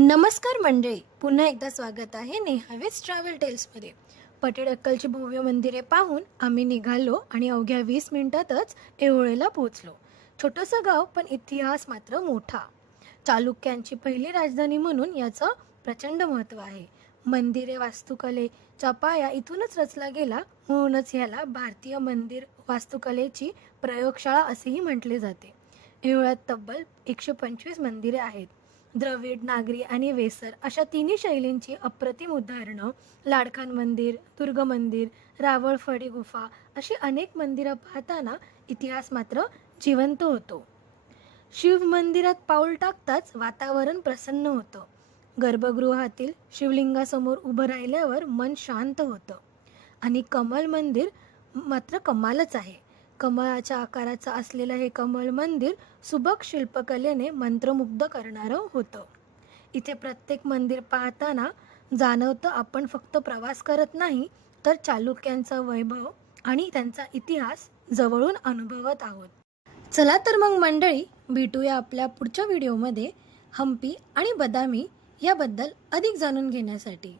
नमस्कार मंडळी, पुन्हा एकदा स्वागत आहे नेहावेज ट्रॅव्हल टेल्समध्ये. पट्टडकलची भव्य मंदिरे पाहून आम्ही निघालो आणि अवघ्या 20 मिनिटातच ऐहोळेला पोहोचलो. छोटंसं गाव पण इतिहास मात्र मोठा. चालुक्यांची पहिली राजधानी म्हणून याचं प्रचंड महत्त्व आहे. मंदिरे वास्तुकलेचा पाया इथूनच रचला गेला, म्हणूनच ह्याला भारतीय मंदिर वास्तुकलेची प्रयोगशाळा असेही म्हटले जाते. ऐहोळ्यात तब्बल 125 मंदिरे आहेत. द्रविड, नागरी आणि वेसर अशा तिन्ही शैलींची अप्रतिम उदाहरणं, लाडखान मंदिर, दुर्ग मंदिर, रावळफडी गुफा अशी अनेक मंदिरं पाहताना इतिहास मात्र जिवंत होतो. शिव मंदिरात पाऊल टाकताच वातावरण प्रसन्न होतं. गर्भगृहातील शिवलिंगासमोर उभं राहिल्यावर मन शांत होतं. आणि कमल मंदिर मात्र कमालच आहे. कमळाच्या आकाराचं असलेलं हे कमल मंदिर सुबक शिल्पकलेने मंत्रमुग्ध करणारं होतं. इथे प्रत्येक मंदिर पाहताना जाणवतं आपण फक्त प्रवास करत नाही, तर चालुक्यांचा वैभव आणि त्यांचा इतिहास जवळून अनुभवत आहोत. चला तर मग मंडळी, भेटूया आपल्या पुढच्या व्हिडिओमध्ये हम्पी आणि बदामी याबद्दल अधिक जाणून घेण्यासाठी.